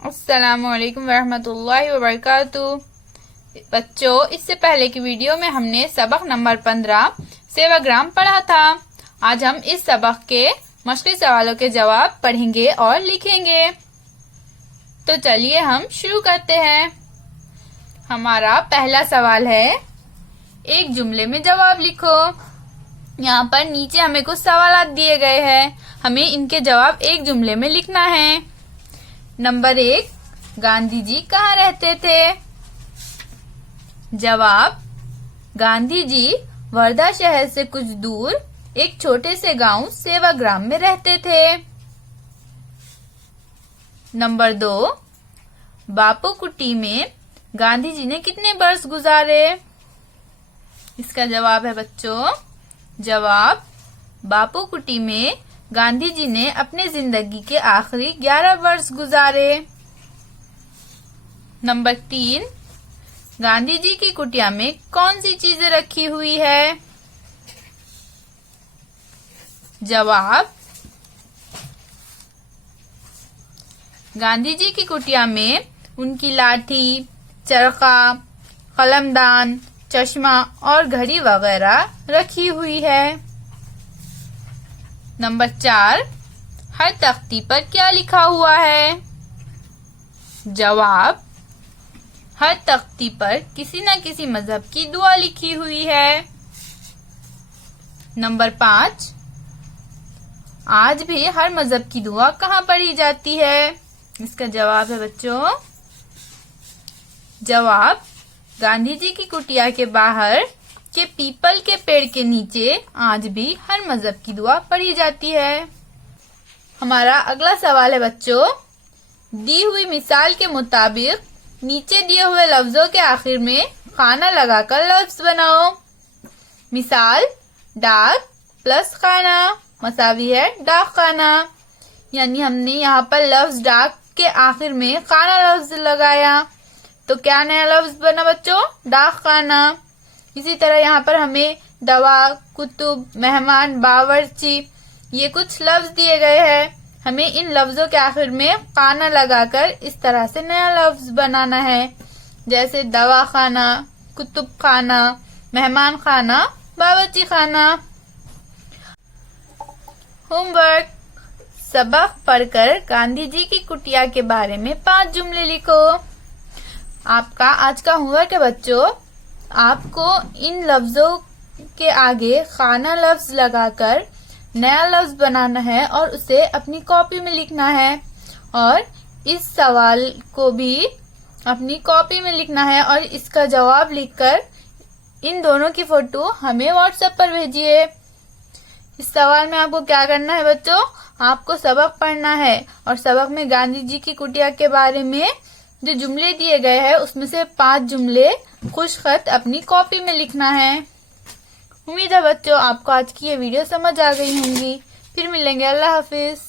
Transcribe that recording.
अस्सलामुअलैकुम वरहमतुल्लाहि वबरकातुहू। बच्चों, इससे पहले की वीडियो में हमने सबक नंबर 15 सेवाग्राम पढ़ा था। आज हम इस सबक के मशक़ी सवालों के जवाब पढ़ेंगे और लिखेंगे। तो चलिए हम शुरू करते हैं। हमारा पहला सवाल है, एक जुमले में जवाब लिखो। यहाँ पर नीचे हमें कुछ सवाल दिए गए हैं, हमें इनके जवाब एक जुमले में लिखना है। नंबर 1, गांधी जी कहाँ रहते थे? जवाब, गांधी जी वर्धा शहर से कुछ दूर एक छोटे से गांव सेवाग्राम में रहते थे। नंबर 2, बापू कुटी में गांधी जी ने कितने वर्ष गुजारे? इसका जवाब है बच्चों, जवाब, बापू कुटी में गांधी जी ने अपने जिंदगी के आखिरी 11 वर्ष गुजारे। नंबर 3, गांधी जी की कुटिया में कौन सी चीजें रखी हुई है? जवाब, गांधी जी की कुटिया में उनकी लाठी, चरखा, कलमदान, चश्मा और घड़ी वगैरह रखी हुई है। नंबर 4, हर तख्ती पर क्या लिखा हुआ है? जवाब, हर तख्ती पर किसी न किसी मजहब की दुआ लिखी हुई है। नंबर 5, आज भी हर मजहब की दुआ कहाँ पढ़ी जाती है? इसका जवाब है बच्चों, जवाब, गांधी जी की कुटिया के बाहर के पीपल के पेड़ के नीचे आज भी हर मजहब की दुआ पढ़ी जाती है। हमारा अगला सवाल है बच्चों, दी हुई मिसाल के मुताबिक नीचे दिए हुए लफ्जों के आखिर में खाना लगाकर लफ्ज बनाओ। मिसाल, डाक प्लस खाना मसावी है डाक खाना, यानी हमने यहाँ पर लफ्ज डाक के आखिर में खाना लफ्ज लगाया, तो क्या नया लफ्ज बना बच्चों? डाक खाना। इसी तरह यहाँ पर हमें दवा, कुतुब, मेहमान, बावर्ची, ये कुछ लफ्ज दिए गए हैं। हमें इन लफ्जों के आखिर में खाना लगाकर इस तरह से नया लफ्ज बनाना है, जैसे दवा खाना, कुतुब खाना, मेहमान खाना, बावर्ची खाना। होमवर्क, सबक पढ़कर गांधी जी की कुटिया के बारे में 5 जुमले लिखो। आपका आज का होमवर्क है बच्चों, आपको इन लफ्जों के आगे खाना लफ्ज लगाकर नया लफ्ज बनाना है और उसे अपनी कॉपी में लिखना है, और इस सवाल को भी अपनी कॉपी में लिखना है और इसका जवाब लिखकर इन दोनों की फोटो हमें व्हाट्सएप पर भेजिए। इस सवाल में आपको क्या करना है बच्चों, आपको सबक पढ़ना है और सबक में गांधी जी की कुटिया के बारे में जो जुमले दिए गए हैं उसमें से 5 जुमले खुशखत अपनी कॉपी में लिखना है। उम्मीद है बच्चों आपको आज की ये वीडियो समझ आ गई होंगी। फिर मिलेंगे, अल्लाह हाफिज।